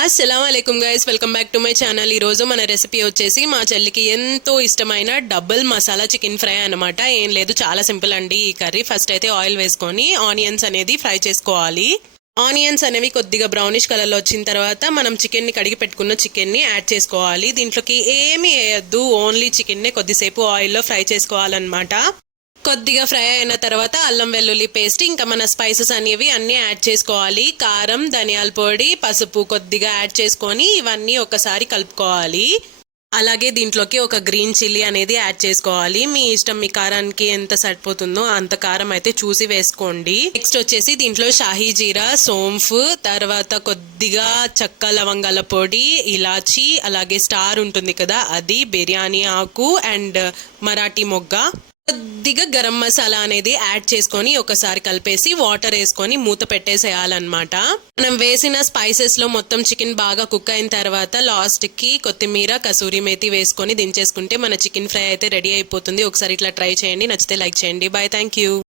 అస్సలాముఅలైకుం guys, welcome back to my channel. ఈ రోజు మన రెసిపీ వచ్చేసి మా చెల్లికి ఎంతో ఇష్టమైన డబుల్ మసాలా చికెన్ ఫ్రై అనమాట. ఏం లేదు, చాలా సింపుల్ అండి ఈ కర్రీ. ఫస్ట్ అయితే ఆయిల్ వేసుకొని ఆనియన్స్ అనేది ఫ్రై చేసుకోవాలి. ఆనియన్స్ అనేవి కొద్దిగా బ్రౌనిష్ కలర్ లో వచ్చిన తర్వాత మనం చికెన్ ని కడిగి పెట్టుకున్న చికెన్ ని యాడ్ చేసుకోవాలి. దీంట్లోకి ఏమీ వేయద్దు, ఓన్లీ చికెన్ ని కొద్దిసేపు ఆయిల్లో ఫ్రై చేసుకోవాలన్నమాట. కొద్దిగా ఫ్రై అయిన తర్వాత అల్లం వెల్లుల్లి పేస్ట్, ఇంకా మన స్పైసెస్ అనేవి అన్ని యాడ్ చేసుకోవాలి. కారం, ధనియాల పొడి, పసుపు కొద్దిగా యాడ్ చేసుకొని ఇవన్నీ ఒకసారి కలుపుకోవాలి. అలాగే దీంట్లోకి ఒక గ్రీన్ చిల్లీ అనేది యాడ్ చేసుకోవాలి. మీ ఇష్టం, మీ కారానికి ఎంత సరిపోతుందో అంత కారం అయితే చూసి వేసుకోండి. నెక్స్ట్ వచ్చేసి దీంట్లో షాహీ జీరా, సోంఫ్, తర్వాత కొద్దిగా చెక్క లవంగాల పొడి, ఇలాచి, అలాగే స్టార్ ఉంటుంది కదా అది, బిర్యానీ ఆకు అండ్ మరాఠీ మొగ్గ, కొద్దిగా గరం మసాలా అనేది యాడ్ చేసుకొని ఒకసారి కలిపేసి వాటర్ వేసుకొని మూత పెట్టేసేయాలన్నమాట. మనం వేసిన స్పైసెస్ లో మొత్తం చికెన్ బాగా కుక్ అయిన తర్వాత లాస్ట్ కి కొత్తిమీర, కసూరి మేతి వేసుకొని దించేసుకుంటే మన చికెన్ ఫ్రై అయితే రెడీ అయిపోతుంది. ఒకసారి ఇట్లా ట్రై చేయండి, నచ్చితే లైక్ చేయండి. Bye, thank you.